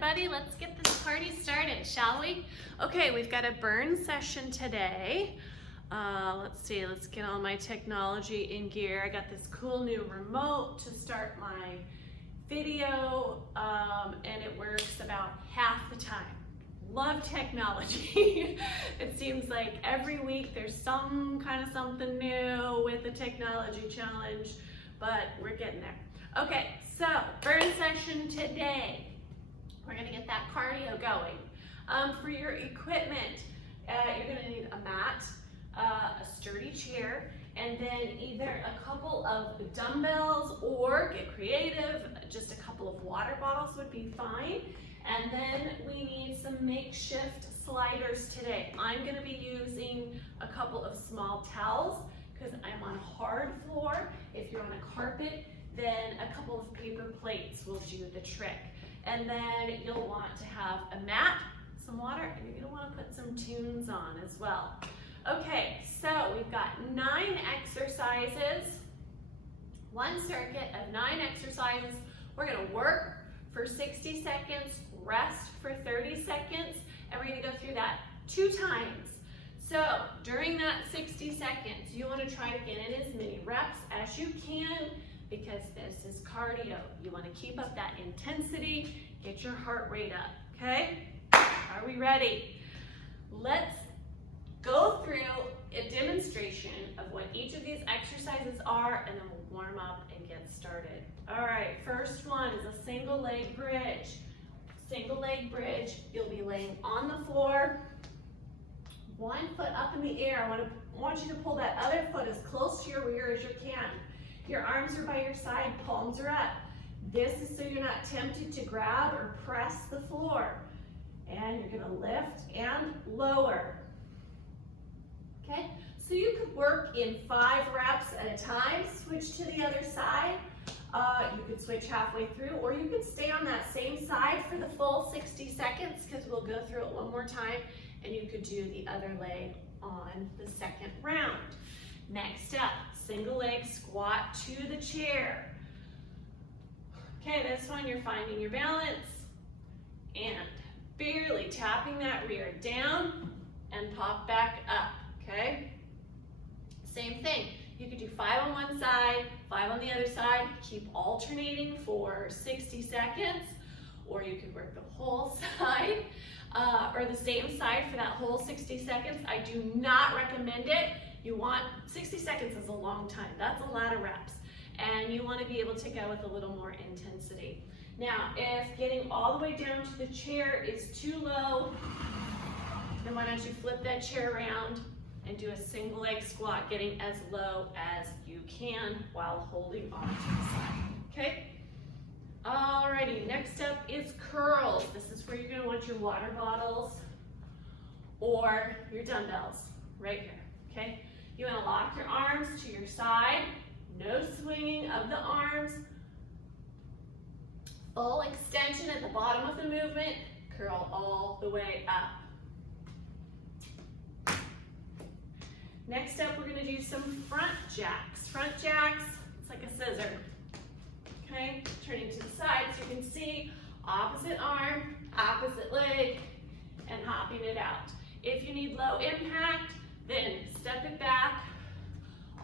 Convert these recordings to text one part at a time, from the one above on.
everybody, let's get this party started, shall we? Okay, we've got a burn session today. Let's see, let's get all my technology in gear. I got this cool new remote to start my video, and it works about half the time. Love technology. It seems like every week there's some kind of something new with the technology challenge, but we're getting there. Okay, so burn session today. We're gonna get that cardio going. For your equipment, you're gonna need a mat, a sturdy chair, and then either a couple of dumbbells or get creative, just a couple of water bottles would be fine. And then we need some makeshift sliders today. I'm gonna be using a couple of small towels because I'm on a hard floor. If you're on a carpet, then a couple of paper plates will do the trick. And then you'll want to have a mat, some water, and you're gonna wanna put some tunes on as well. Okay, so we've got 9 exercises, one circuit of 9 exercises. We're gonna work for 60 seconds, rest for 30 seconds, and we're gonna go through that 2 times. So during that 60 seconds, you wanna try to get in as many reps as you can because this is cardio. You wanna keep up that intensity, get your heart rate up, okay? Are we ready? Let's go through a demonstration of what each of these exercises are, and then we'll warm up and get started. All right, first one is a single leg bridge. Single leg bridge, you'll be laying on the floor, 1 foot up in the air. I want you to pull that other foot as close to your rear as you can. Your arms are by your side, palms are up. This is so you're not tempted to grab or press the floor. And you're gonna lift and lower. Okay, so you could work in 5 reps at a time, switch to the other side. You could switch halfway through, or you could stay on that same side for the full 60 seconds because we'll go through it one more time, and you could do the other leg on the second round. Next up, single leg squat to the chair. Okay, this one you're finding your balance and barely tapping that rear down and pop back up, okay? Same thing. You could do 5 on one side, 5 on the other side, keep alternating for 60 seconds, or you could work the whole side, or the same side for that whole 60 seconds. I do not recommend it. 60 seconds is a long time. That's a lot of reps. And you want to be able to go with a little more intensity. Now, if getting all the way down to the chair is too low, then why don't you flip that chair around and do a single leg squat, getting as low as you can while holding on to the side, okay? Alrighty, next up is curls. This is where you're gonna want your water bottles or your dumbbells, right here, okay? You wanna lock your arms to your side, no swinging of the arms, full extension at the bottom of the movement, curl all the way up. Next up, we're gonna do some front jacks. Front jacks, it's like a scissor, okay? Turning to the side so you can see opposite arm, opposite leg, and hopping it out. If you need low impact, then step it back,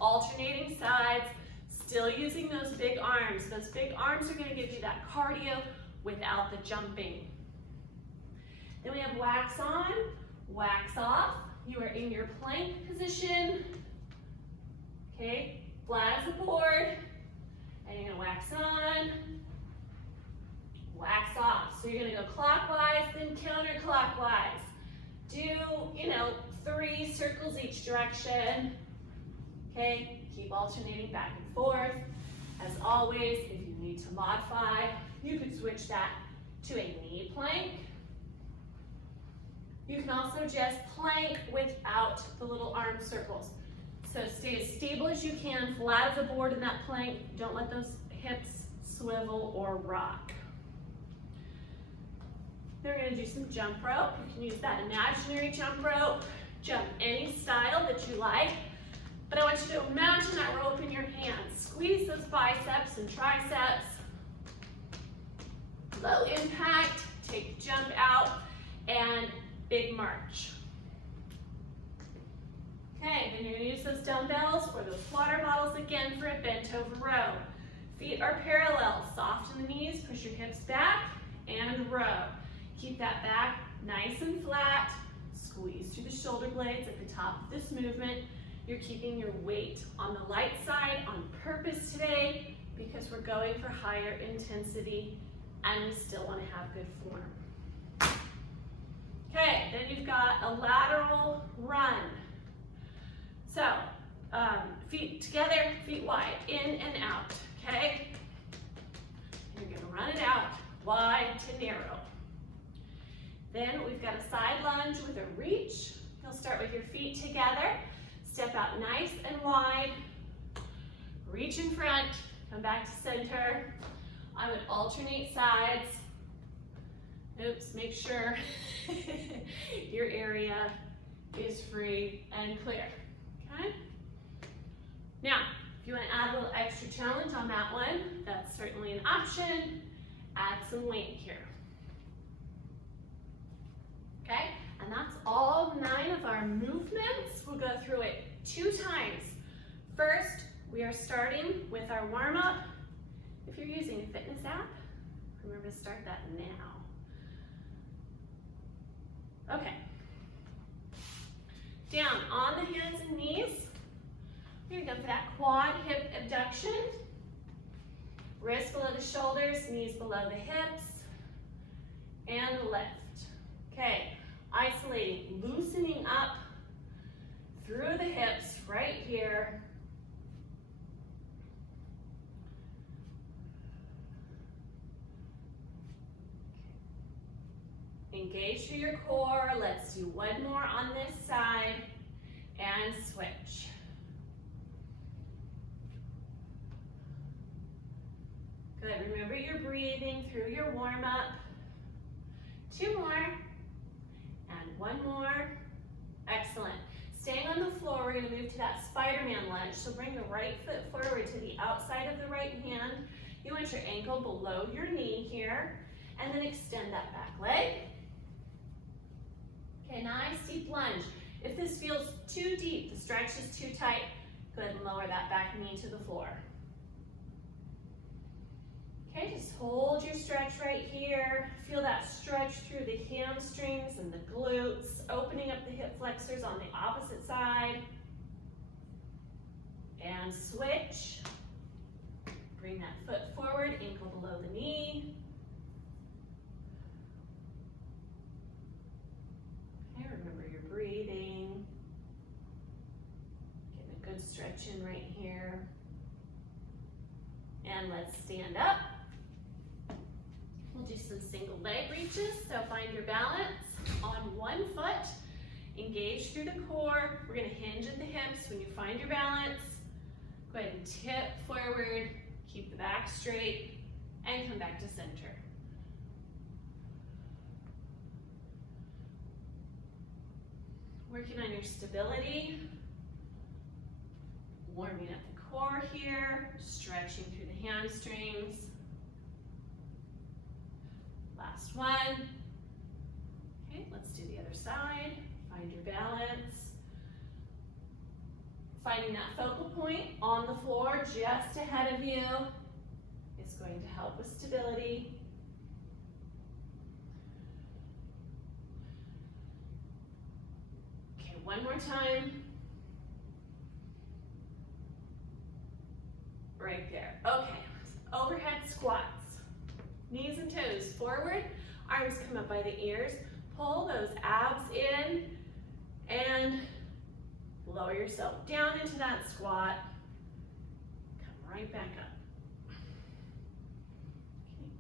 alternating sides, still using those big arms. Those big arms are gonna give you that cardio without the jumping. Then we have wax on, wax off. You are in your plank position, okay? Flat as a board, and you're gonna wax on, wax off. So you're gonna go clockwise, then counterclockwise. Do, 3 circles each direction, okay? Keep alternating back and forth. As always, if you need to modify, you could switch that to a knee plank. You can also just plank without the little arm circles. So stay as stable as you can, flat as a board in that plank. Don't let those hips swivel or rock. Then we're gonna do some jump rope. You can use that imaginary jump rope. Jump any style that you like. But I want you to imagine that rope in your hands. Squeeze those biceps and triceps. Low impact, take the jump out, and big march. Okay, then you're gonna use those dumbbells or those water bottles again for a bent over row. Feet are parallel, soft in the knees, push your hips back, and row. Keep that back nice and flat. Squeeze through the shoulder blades at the top of this movement. You're keeping your weight on the light side on purpose today because we're going for higher intensity and we still want to have good form. Okay, then you've got a lateral run. So, feet together, feet wide, in and out, okay? You're gonna run it out, wide to narrow. Then we've got a side lunge with a reach. You'll start with your feet together, step out nice and wide, reach in front, come back to center. I would alternate sides. Oops, make sure your area is free and clear, okay? Now, if you want to add a little extra challenge on that one, that's certainly an option. Add some weight here. Okay, and that's all 9 of our movements. We'll go through it 2 times. First, we are starting with our warm-up. If you're using a fitness app, remember to start that now. Okay. Down on the hands and knees. We're gonna go for that quad hip abduction. Wrists below the shoulders, knees below the hips, and lift. Okay, isolating, loosening up through the hips right here. Engage through your core. Let's do one more on this side and switch. Good, remember you're breathing through your warm-up. 2 more, and 1 more. Excellent. Staying on the floor, we're gonna move to that Spider-Man lunge. So bring the right foot forward to the outside of the right hand. You want your ankle below your knee here, and then extend that back leg. Okay, nice deep lunge. If this feels too deep, the stretch is too tight, go ahead and lower that back knee to the floor. Okay, just hold your stretch right here. Feel that stretch through the hamstrings and the glutes, opening up the hip flexors on the opposite side. And switch. Bring that foot forward, ankle below the knee. Okay, remember you're breathing. Getting a good stretch in right here. And let's stand up. We'll do some single leg reaches. So find your balance on one foot. Engage through the core. We're gonna hinge at the hips. When you find your balance, go ahead and tip forward, keep the back straight, and come back to center. Working on your stability. Warming up the core here, stretching through the hamstrings. Last one. Okay, let's do the other side. Find your balance. Finding that focal point on the floor just ahead of you is going to help with stability. Okay, one more time. Right there. Okay, overhead squats. Knees and toes forward, arms come up by the ears. Pull those abs in and lower yourself down into that squat. Come right back up. Okay.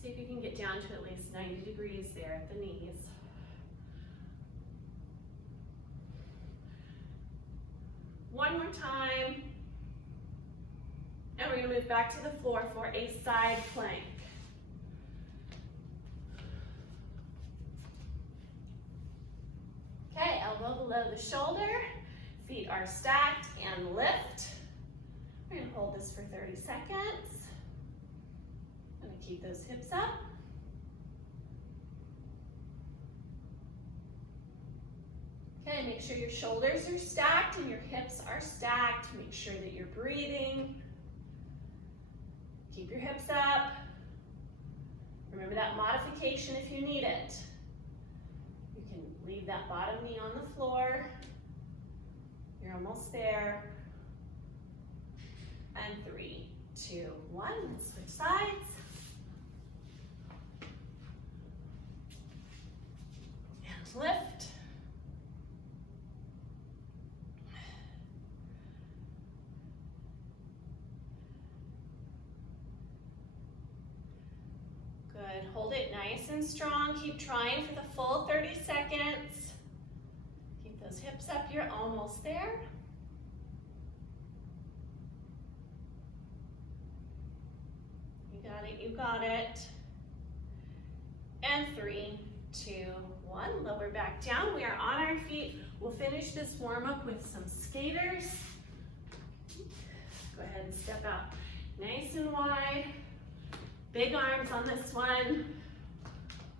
See if you can get down to at least 90 degrees there at the knees. One more time. And we're gonna move back to the floor for a side plank. Okay, elbow below the shoulder, feet are stacked and lift. We're gonna hold this for 30 seconds. I'm gonna keep those hips up. Okay, make sure your shoulders are stacked and your hips are stacked. Make sure that you're breathing. Keep your hips up. Remember that modification if you need it. You can leave that bottom knee on the floor. You're almost there. And 3, 2, 1. Let's switch sides. And lift. Good. Hold it nice and strong. Keep trying for the full 30 seconds. Keep those hips up. You're almost there. You got it. You got it. And 3, 2, 1. Lower back down. We are on our feet. We'll finish this warm-up with some skaters. Go ahead and step out nice and wide. Big arms on this one.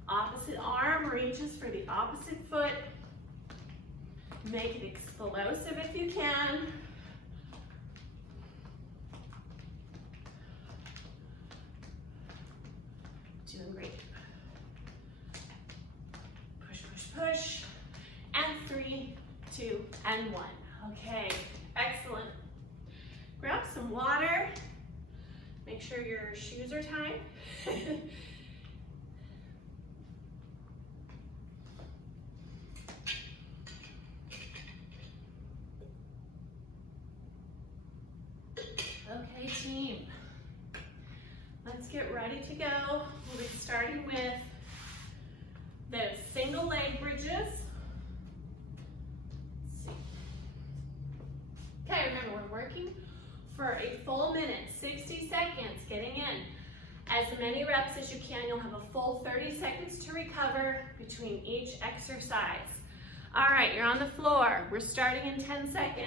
Opposite arm reaches for the opposite foot. Make it explosive if you can. Doing great. Push, push, push. And 3, 2, and 1. Okay, excellent. Grab some water. Make sure your shoes are tied. Okay, team. Let's get ready to go. We'll be starting with those single leg bridges. Let's see. Okay, remember we're working for a full minute, 60 seconds, getting in. As many reps as you can, you'll have a full 30 seconds to recover between each exercise. All right, you're on the floor. We're starting in 10 seconds.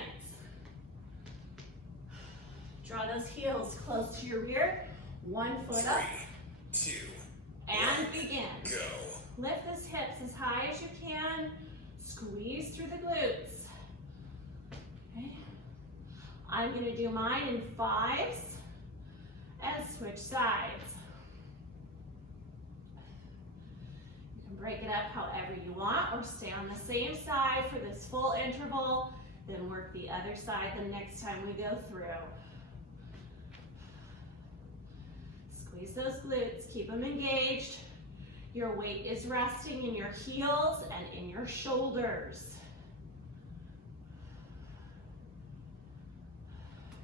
Draw those heels close to your rear. 1 foot up. 3, 2, and begin. Go. Lift those hips as high as you can. Squeeze through the glutes. Okay. I'm going to do mine in 5s and switch sides. You can break it up however you want or stay on the same side for this full interval, then work the other side the next time we go through. Squeeze those glutes, keep them engaged. Your weight is resting in your heels and in your shoulders.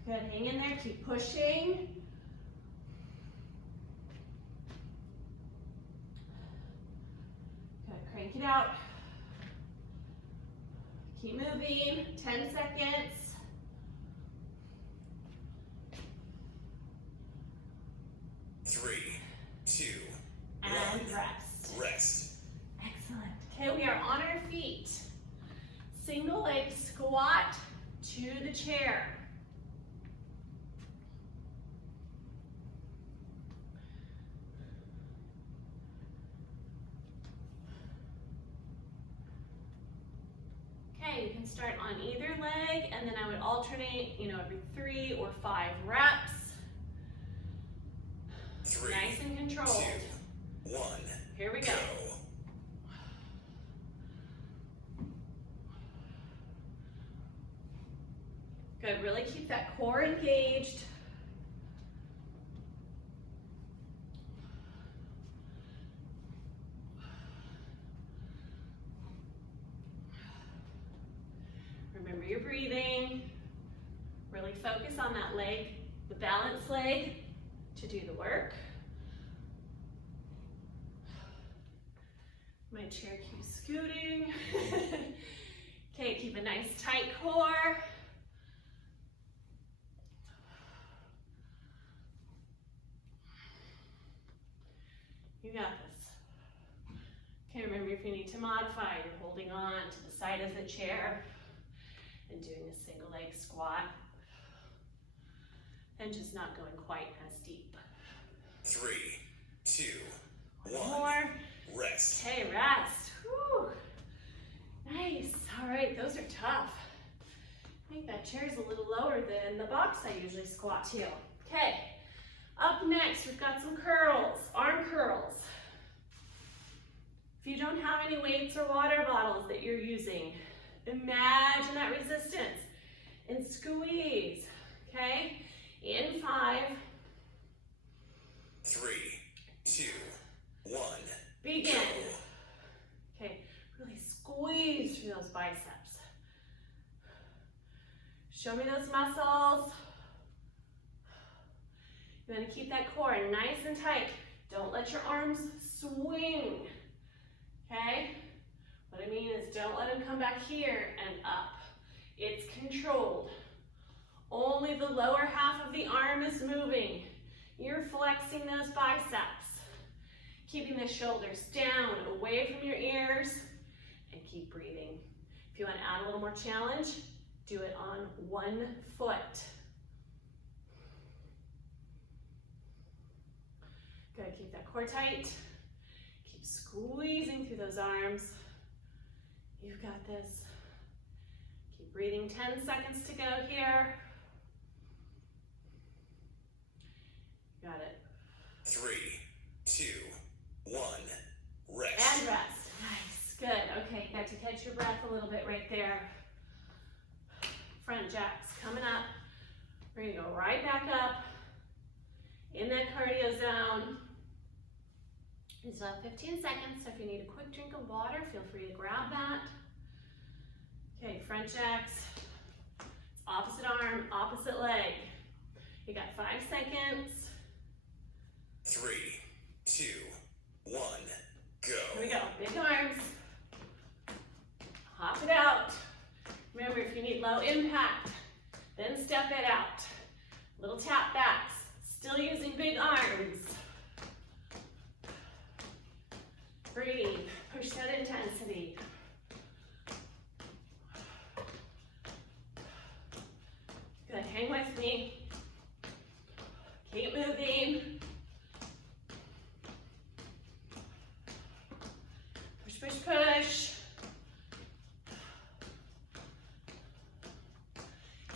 Good, hang in there, keep pushing. Good, crank it out. Keep moving, 10 seconds. Three, 2, And 1. rest. Rest. Excellent. Okay, we are on our feet. Single leg squat to the chair. Okay, you can start on either leg, and then I would alternate, every 3 or 5 reps. 3, Nice and controlled. 2, 1. Here we go. Good, really keep that core engaged. Remember your breathing. Really focus on that leg, the balanced leg, to do the work. My chair keeps scooting. Okay, keep a nice tight core. You got this. Okay, remember if you need to modify, you're holding on to the side of the chair and doing a single leg squat. and just not going quite as deep. 3, 2, One 1. more. Rest. Okay, rest. Whew. Nice. All right, those are tough. I think that chair's a little lower than the box I usually squat to. Okay, up next, we've got some curls, arm curls. If you don't have any weights or water bottles that you're using, imagine that resistance and squeeze, okay? In 5, 3, 2, 1. begin. Go. Okay, really squeeze through those biceps. Show me those muscles. You want to keep that core nice and tight. Don't let your arms swing, okay? What I mean is don't let them come back here and up. It's controlled. Only the lower half of the arm is moving. You're flexing those biceps. Keeping the shoulders down, away from your ears, and keep breathing. If you want to add a little more challenge, do it on 1 foot. Gotta keep that core tight. Keep squeezing through those arms. You've got this. Keep breathing, 10 seconds to go here. Got it. 3, 2, 1. Rest. And rest. Nice, good. Okay, you got to catch your breath a little bit right there. Front jacks coming up. We're gonna go right back up in that cardio zone. We still have 15 seconds, so if you need a quick drink of water, feel free to grab that. Okay, front jacks. It's opposite arm, opposite leg. You got 5 seconds. 3, 2, 1. Go. Here we go, big arms. Hop it out. Remember, if you need low impact, then step it out. Little tap backs, still using big arms. Breathe, push that intensity. Good, hang with me. Keep moving. Push, push, push.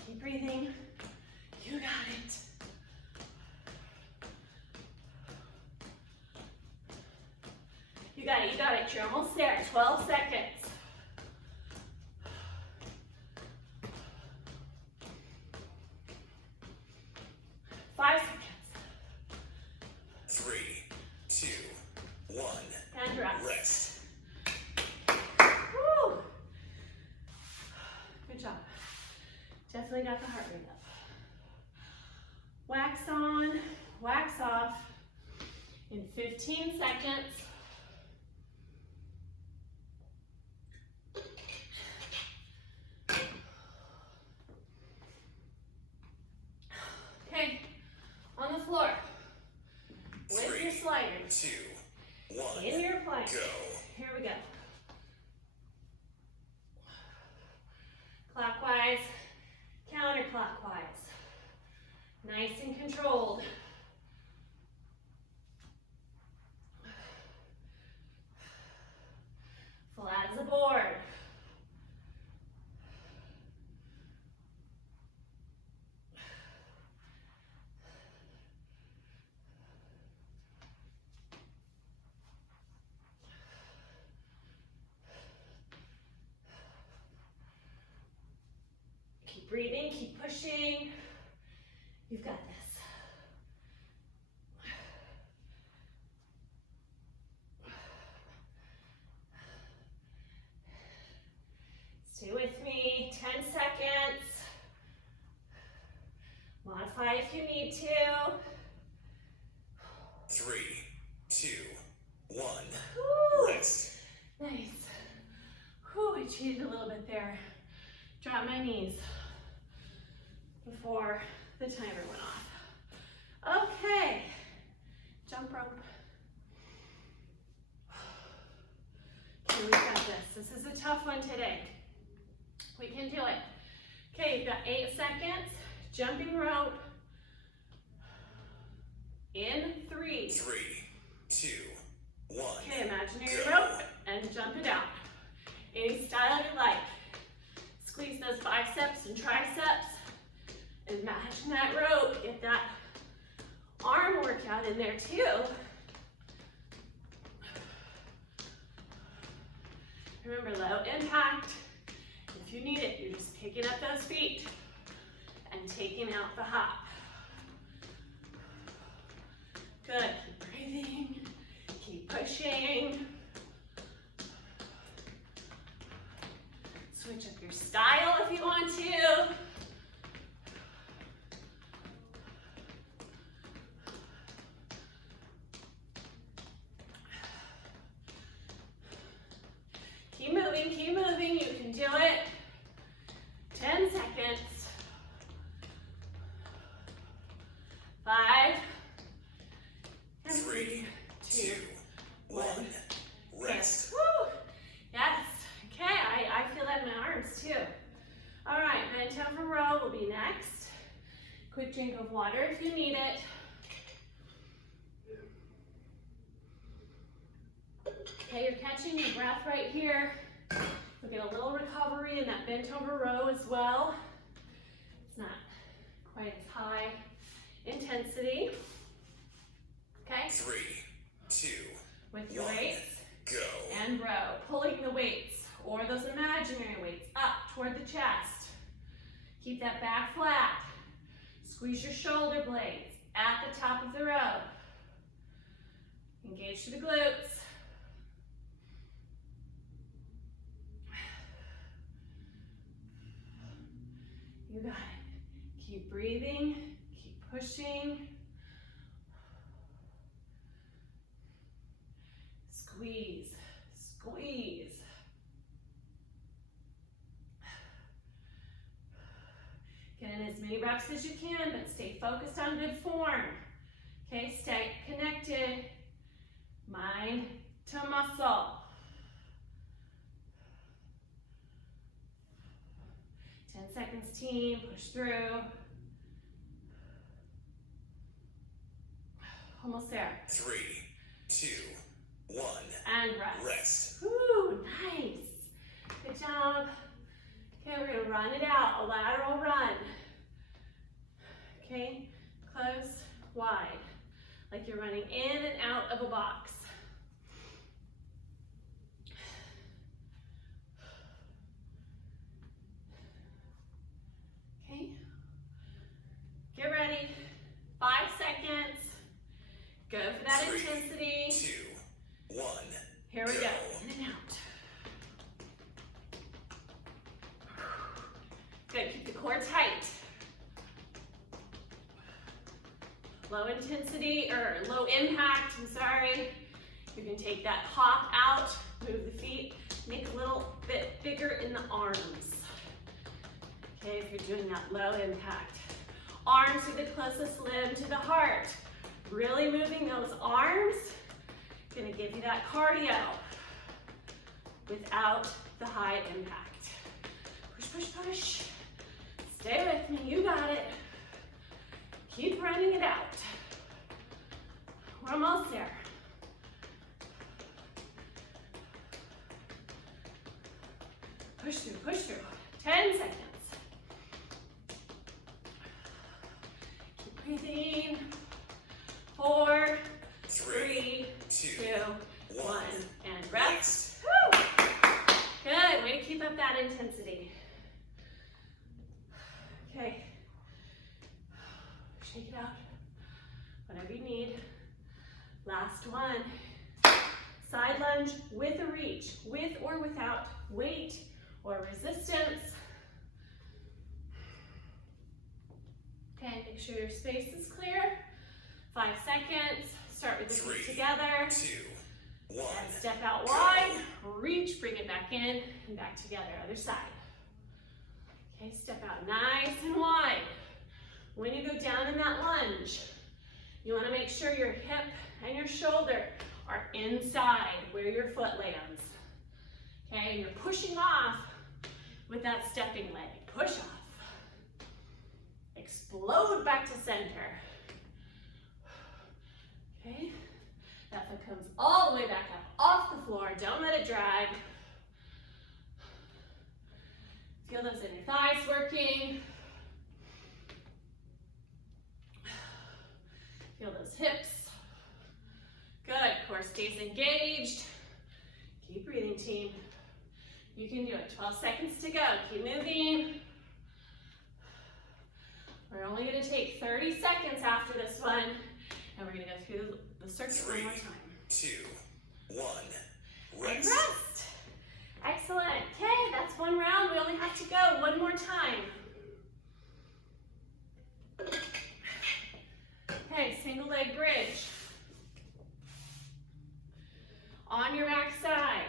Keep breathing. You got it. You got it, you got it. You're almost there. 12 seconds. Five seconds. 3, 2, 1. And rest. Rest. Woo. Good job. Definitely got the heart rate up. Wax on, wax off in 15 seconds. Okay, on the floor with 3, your sliders 2, 1. in your plank. Go. Here we go. Clockwise, counterclockwise. Nice and controlled. Flat as a board. Keep breathing, keep pushing. You've got this. Stay with me, 10 seconds. Modify if you need to. 3, 2, 1. Woo. Rest. Nice. Whew, I cheated a little bit there. Drop my knees before the timer went off. Okay, jump rope. Okay, we've got this. This is a tough one today. We can do it. Okay, you've got 8 seconds. Jumping rope, In 3. 3, 2, 1. Okay, imaginary Go. rope and jump it out. Any style you like. Squeeze those biceps and triceps. Imagine that rope. Get that arm workout in there too. Remember, low impact. If you need it, you're just picking up those feet and taking out the hop. Good. Keep breathing. Keep pushing. Switch up your style if you want to. Keep moving, keep moving. You can do it. 10 seconds. 5, 3, 2, 1. Rest. Woo! Yes. Okay, I feel that in my arms too. All right, bent over row will be next. Quick drink of water if you need it. Okay, you're catching your breath right here. You'll get a little recovery in that bent over row as well. It's not quite as high intensity. Okay? 3, 2, With your 1. weights. Go. And row, pulling the weights or those imaginary weights up toward the chest. Keep that back flat. Squeeze your shoulder blades at the top of the row. Engage through the glutes. You got it. Keep breathing, keep pushing. Squeeze, squeeze. Get in as many reps as you can, but stay focused on good form. Okay, stay connected, mind to muscle. 10 seconds, team, push through. Almost there. 3, 2, 1. And rest. Rest. Woo, nice. Good job. Okay, we're gonna run it out, a lateral run. Okay, close, wide. Like you're running in and out of a box. Okay, get ready. 5 seconds. Go for that 3, intensity. 2, 1. Here we Go. go, in and out. Good, keep the core tight. Low intensity, or low impact, I'm sorry. You can take that hop out, move the feet, make a little bit bigger in the arms. Okay, if you're doing that low impact. Arms are the closest limb to the heart. Really moving those arms, gonna give you that cardio without the high impact. Push, push, push. Stay with me, you got it. Keep running it out. We're almost there. Push through, push through. 10 seconds. Keep breathing. 4, 3, 2, 1, and rest. Woo! Good, way to keep up that intensity. Okay, shake it out, whatever you need. Last one. Side lunge with a reach, with or without weight or resistance. Okay, make sure your space is clear. 5 seconds, start with the 3, feet together. 2, 1. And step out wide, reach, bring it back in, and back together, other side. Okay, step out nice and wide. When you go down in that lunge, you want to make sure your hip and your shoulder are inside where your foot lands. Okay, and you're pushing off with that stepping leg. Push off. Explode back to center. all the way back up, off the floor. Don't let it drag. Feel those inner thighs working. Feel those hips. Good, core stays engaged. Keep breathing, team. You can do it. 12 seconds to go. Keep moving. We're only going to take 30 seconds after this one, and we're going to go through the circuit one more time. 3, 2, 1. And Rest. rest. Excellent. Okay, that's one round. We only have to go one more time. Okay, single leg bridge. On your back side.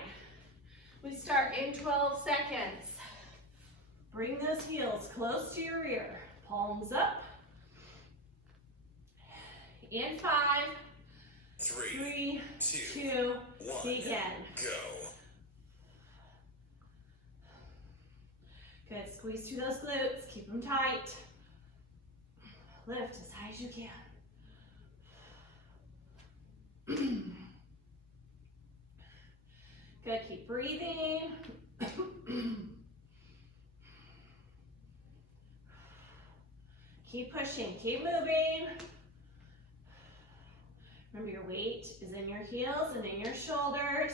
We start in 12 seconds. Bring those heels close to your ear. Palms up. In 5, 3, 2, 1. begin. Go. Good, squeeze through those glutes, keep them tight. Lift as high as you can. Good, keep breathing. Keep pushing, keep moving. Remember, your weight is in your heels and in your shoulders.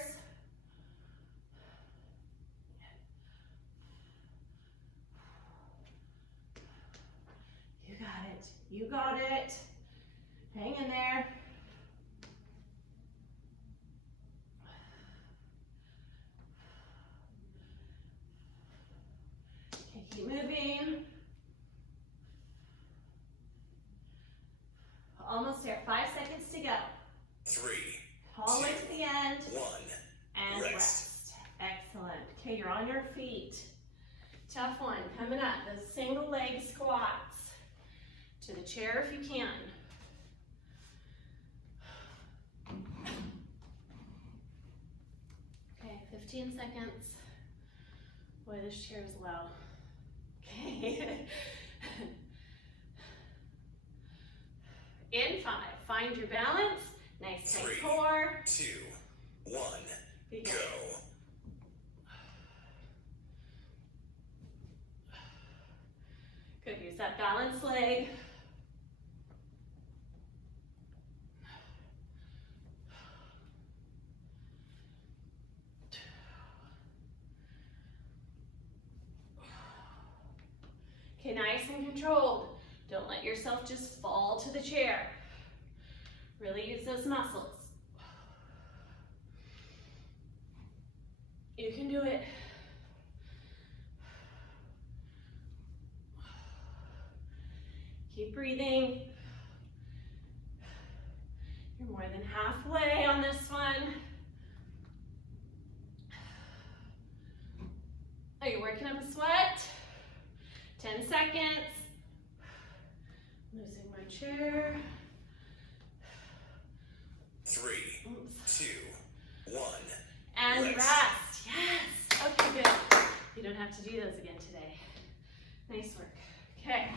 You got it. You got it. Hang in there. Okay, keep moving. Almost there. 5 seconds to go. 3, All the way to the end. 1. And rest. Excellent. Okay, you're on your feet. Tough one. Coming up. Those single leg squats. To the chair if you can. Okay, 15 seconds. Boy, this chair is low. Okay. In 5, find your balance. Nice tight 3, core. 2, 1. Begin. Go. Good, use that balance leg. Okay, nice and controlled. Don't let yourself just fall to the chair. Really use those muscles. You can do it. Keep breathing. You're more than halfway on this one. Oh, you're working up a sweat. 10 seconds. Losing my chair. 3, Oops. 2, 1. And Rest. rest. Yes. Okay, good. You don't have to do those again today. Nice work. Okay.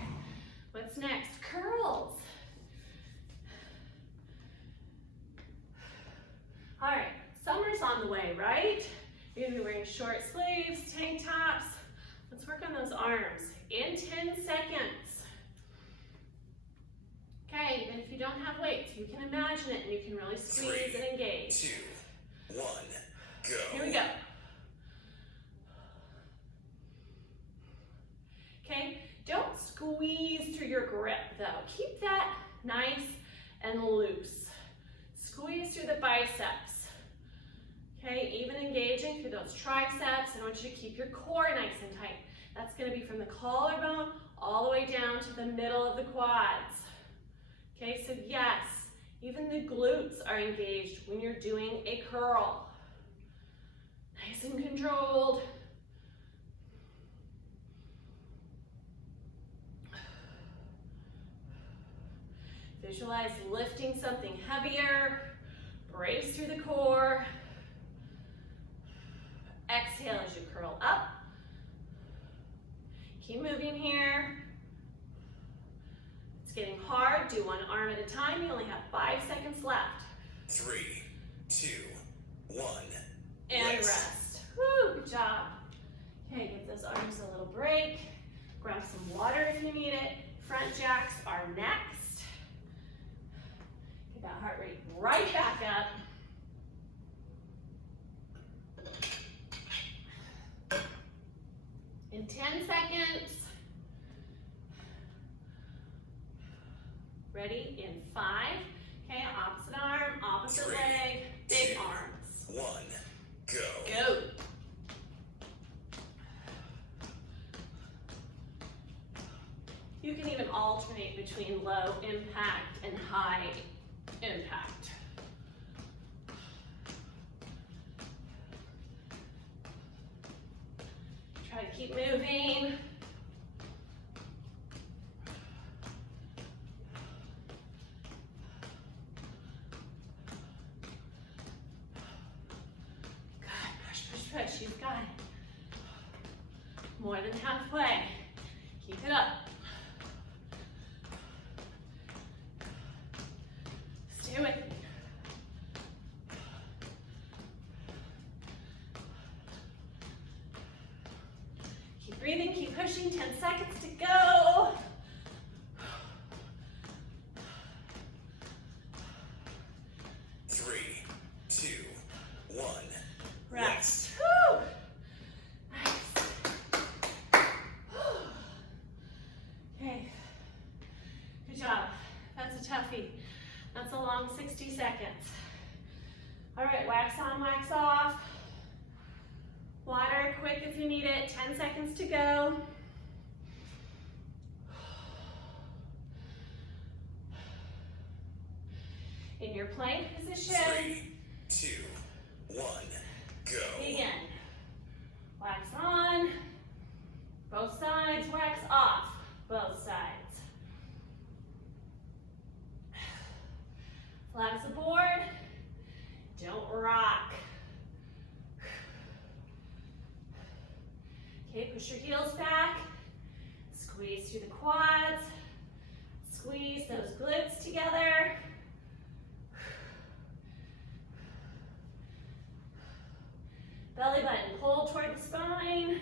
What's next? Curls. All right. Summer's on the way, right? You're gonna be wearing short sleeves, tank tops. Let's work on those arms in 10 seconds. Okay, even if you don't have weights, you can imagine it and you can really squeeze 3, and engage. 2, 1. Go. Here we go. Okay, don't squeeze through your grip though. Keep that nice and loose. Squeeze through the biceps. Okay, even engaging through those triceps. I want you to keep your core nice and tight. That's gonna be from the collarbone all the way down to the middle of the quads. Okay, so yes, even the glutes are engaged when you're doing a curl. Nice and controlled. Visualize lifting something heavier. Brace through the core. Exhale as you curl up. Keep moving here. It's getting hard. Do one arm at a time. You only have 5 seconds left. 3, 2, one. And rest. Woo, good job. Okay, give those arms a little break. Grab some water if you need it. Front jacks are next. Get that heart rate right back up. In 10 seconds. Ready? In 5. Okay, opposite arm, opposite leg, big arms. 1, go. Go. You can even alternate between low impact and high impact. Try to keep moving. Good, push, push, push, you've got it. More than halfway. Keep it up. Stay with me. Keep breathing, keep pushing, 10 seconds to go. Three, two, one. Rest. Woo. Nice. Okay. Good job. That's a toughie. That's a long 60 seconds. All right, wax on, wax off. Water quick if you need it. 10 seconds to go. In your plank position. 3, 2, 1, go. Begin. Wax on. Both sides, wax off. Both sides. Flat as a board. Don't rock. Okay, push your heels back. Squeeze through the quads. Squeeze those glutes together. Belly button pull toward the spine.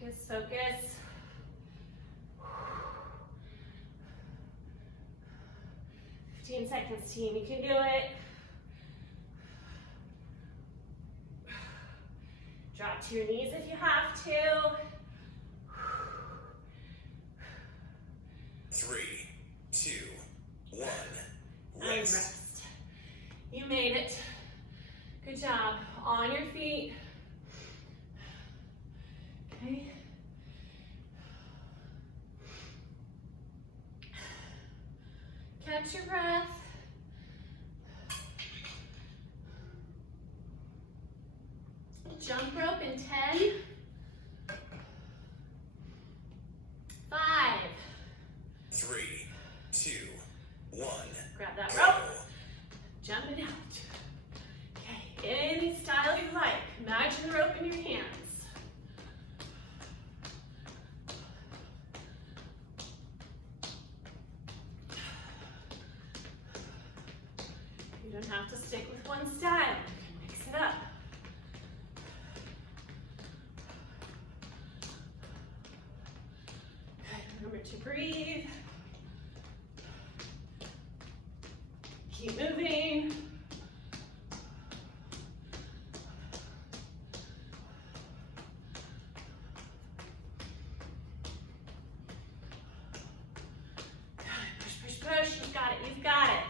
Focus, focus. Fifteen seconds, team. You can do it. Drop to your knees if you have to. 3, 2, 1. And rest. You made it. Good job. On your feet. Okay. Catch your breath. Jump rope in 10. 5. 3, 2, 1. Grab that Go. rope. Jump it out. Okay, any style you like. Imagine the rope in your hands. You don't have to stick with one style. You can mix it up. Good, remember to breathe. Keep moving. Push, push, push. You've got it. You've got it.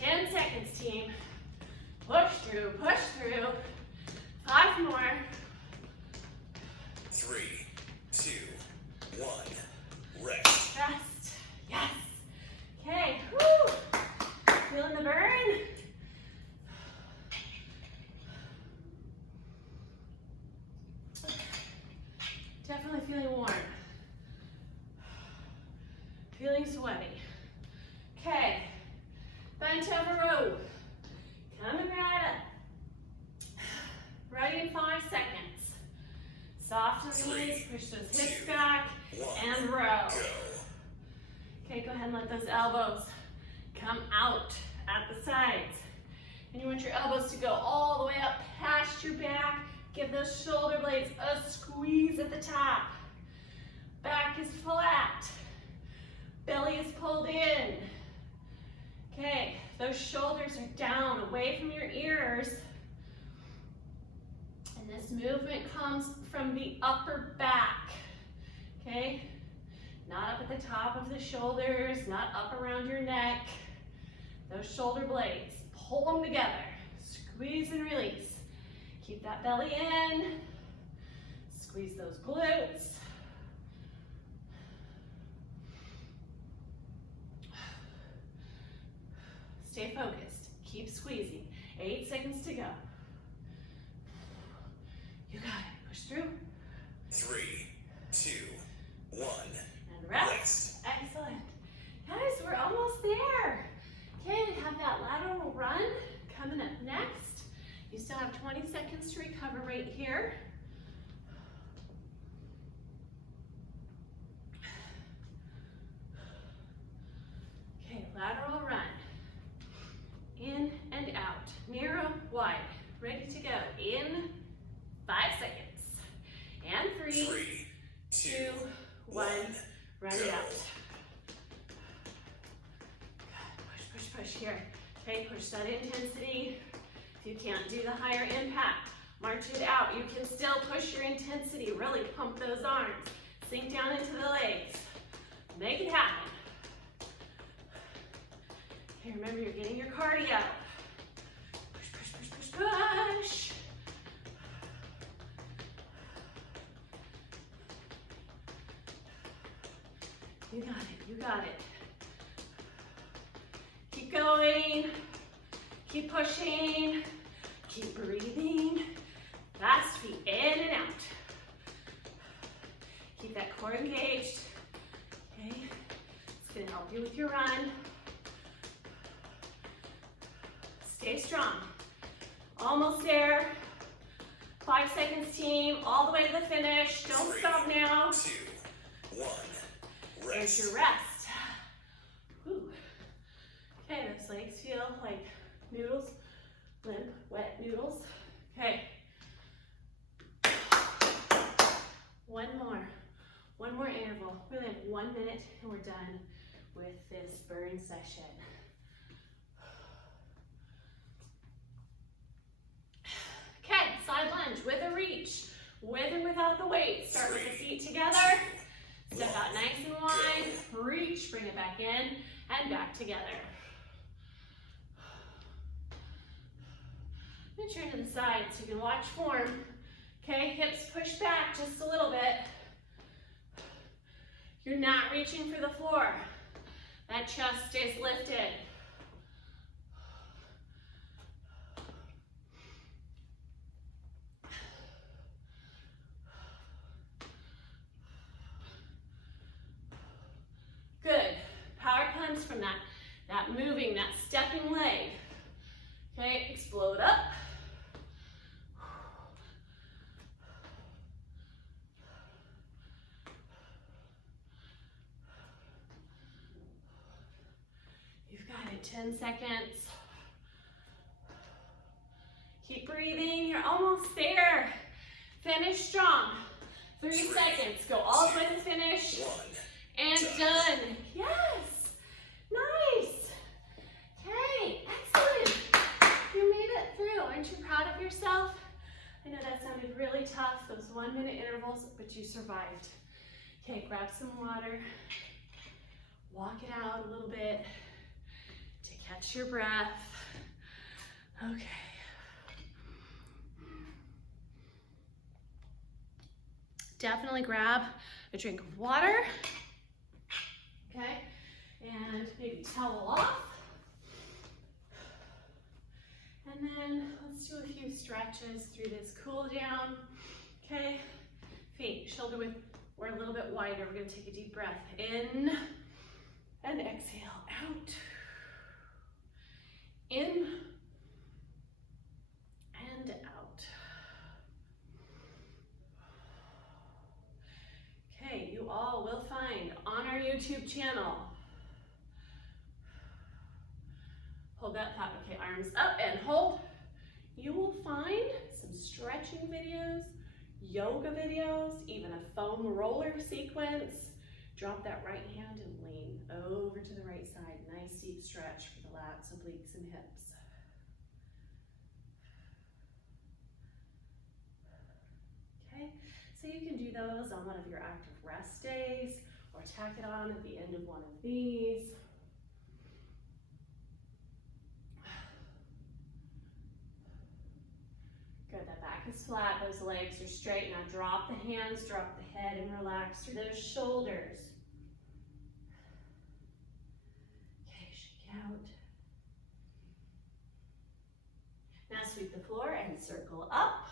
10 seconds, team. Push through, push through. 5 more. 3, 2, 1. Rest. Rest. Yes. Okay. Woo. Feeling the burn? Definitely feeling warm. Feeling sweaty. Okay. Bent over row. Coming right up. Ready in 5 seconds. Soften the knees, push those hips back, and row. Okay, go ahead and let those elbows come out at the sides. And you want your elbows to go all the way up past your back. Give those shoulder blades a squeeze at the top. Back is flat. Belly is pulled in. Okay, those shoulders are down, away from your ears. And this movement comes from the upper back. Okay? Not up at the top of the shoulders, not up around your neck. Those shoulder blades, pull them together. Squeeze and release. Keep that belly in. Squeeze those glutes. Stay focused. Keep squeezing. 8 seconds to go. You got it. Push through. 3, 2, 1. And rest. Excellent. Guys, we're almost there. Okay, we have that lateral run coming up next. You still have 20 seconds to recover right here. Okay, lateral run. In and out. Narrow, wide. Ready to go. In 5 seconds. And 3, 2, 1. Run it out. Good. Push here. Okay, push that intensity. If you can't do the higher impact, march it out. You can still push your intensity. Really pump those arms. Sink down into the legs. Make it happen. Okay, remember you're getting your cardio. Push. You got it. Keep going. Keep pushing. Keep breathing. Fast feet in and out. Keep that core engaged. Okay, it's gonna help you with your run. Stay strong. Almost there. 5 seconds, team. All the way to the finish. Don't stop now. 2, 1. There's your rest. Whew. Okay, those legs feel like noodles, limp, wet noodles. Okay. One more interval. We only have 1 minute and we're done with this burn session. Okay, side lunge with a reach, with or without the weight. Start with the feet together. Step out nice and wide, reach, bring it back in, and back together. And turn to the side so you can watch form. Okay, hips push back just a little bit. You're not reaching for the floor. That chest stays lifted. Good. Power comes from that moving, that stepping leg. Okay, explode up. You've got it, 10 seconds. Keep breathing, you're almost there. Finish strong. 3 seconds, go all the way to the finish. 1. And done. Yes. Nice. Okay, excellent. You made it through. Aren't you proud of yourself? I know that sounded really tough, those 1 minute intervals, but you survived. Okay, grab some water. Walk it out a little bit to catch your breath. Okay. Definitely grab a drink of water. Okay, and maybe towel off. And then let's do a few stretches through this cool down. Okay, feet shoulder width or a little bit wider. We're gonna take a deep breath in and exhale out. In and out. YouTube channel. Hold that thought. Okay, arms up and hold. You will find some stretching videos, yoga videos, even a foam roller sequence. Drop that right hand and lean over to the right side. Nice deep stretch for the lats, obliques, and hips. Okay, so you can do those on one of your active rest days or tack it on at the end of one of these. Good, that back is flat, those legs are straight. Now drop the hands, drop the head, and relax through those shoulders. Okay, shake out. Now sweep the floor and circle up.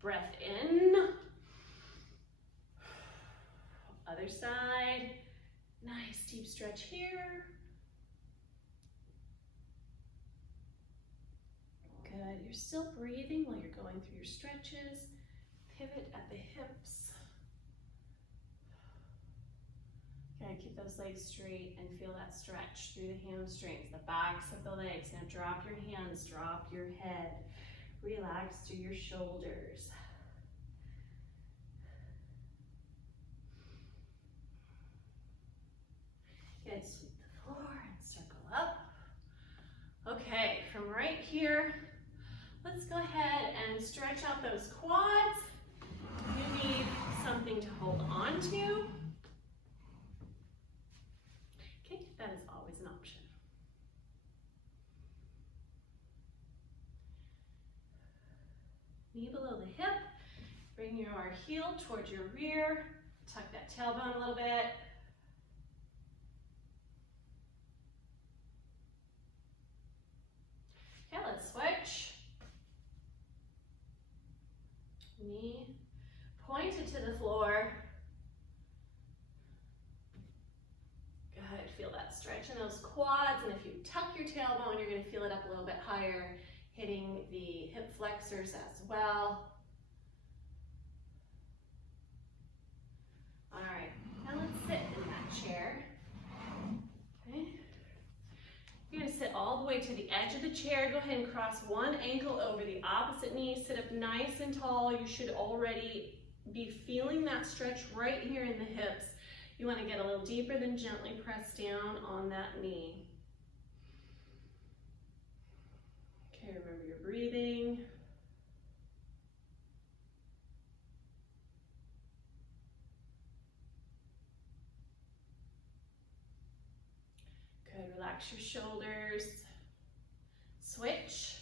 Breath in. Other side. Nice deep stretch here. Good, you're still breathing while you're going through your stretches. Pivot at the hips. Okay, keep those legs straight and feel that stretch through the hamstrings, the backs of the legs. Now drop your hands, drop your head. Relax through your shoulders. Good, sweep the floor and circle up. Okay, from right here, let's go ahead and stretch out those quads. You need something to hold on to. Okay, that is always an option. Knee below the hip. Bring your heel towards your rear. Tuck that tailbone a little bit. Okay, let's switch. Knee pointed to the floor. Good, feel that stretch in those quads, and if you tuck your tailbone, you're gonna feel it up a little bit higher, hitting the hip flexors as well. All right, now let's sit in that chair. Okay. You're gonna sit all the way to the edge of the chair. Go ahead and cross one ankle over the opposite knee. Sit up nice and tall. You should already be feeling that stretch right here in the hips. You wanna get a little deeper, then gently press down on that knee. Okay, remember your breathing. Good, relax your shoulders. Switch.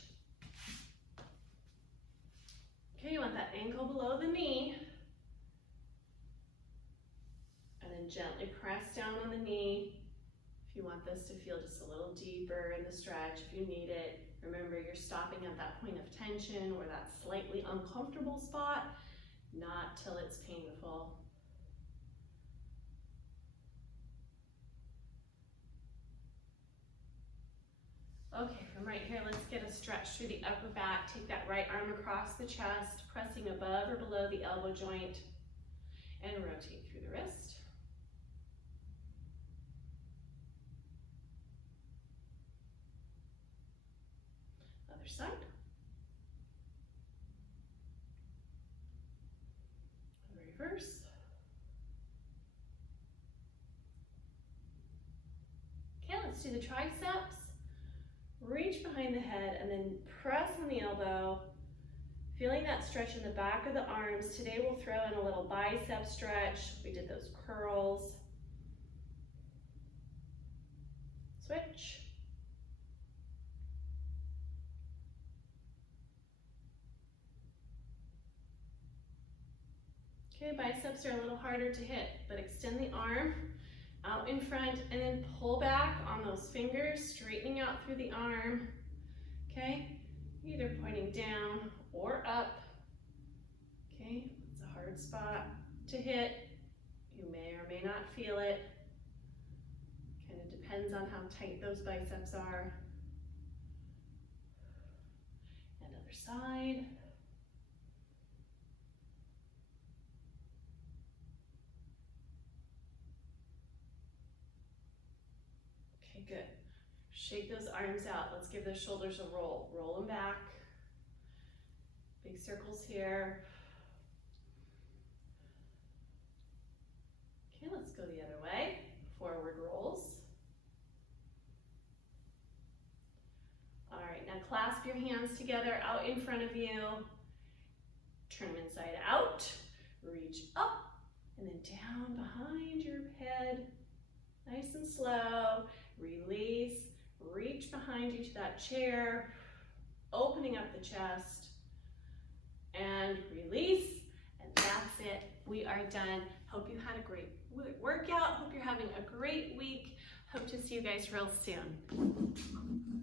Okay, you want that ankle below the knee. And then gently press down on the knee. If you want this to feel just a little deeper in the stretch, if you need it. Remember, you're stopping at that point of tension or that slightly uncomfortable spot, not till it's painful. Okay, from right here, let's get a stretch through the upper back. Take that right arm across the chest, pressing above or below the elbow joint, and rotate through the wrist. Other side. Reverse. Okay, let's do the triceps. Reach behind the head and then press on the elbow, feeling that stretch in the back of the arms. Today we'll throw in a little bicep stretch. We did those curls. Switch. Okay, biceps are a little harder to hit, but extend the arm out in front and then pull back on those fingers, straightening out through the arm. Okay, either pointing down or up. Okay, it's a hard spot to hit. You may or may not feel it. Kind of depends on how tight those biceps are. And other side. Okay, good. Shake those arms out. Let's give those shoulders a roll. Roll them back. Big circles here. Okay, let's go the other way. Forward rolls. All right, now clasp your hands together out in front of you. Turn them inside out. Reach up and then down behind your head. Nice and slow. Release. Reach behind you to that chair. Opening up the chest. And release. And that's it. We are done. Hope you had a great workout. Hope you're having a great week. Hope to see you guys real soon.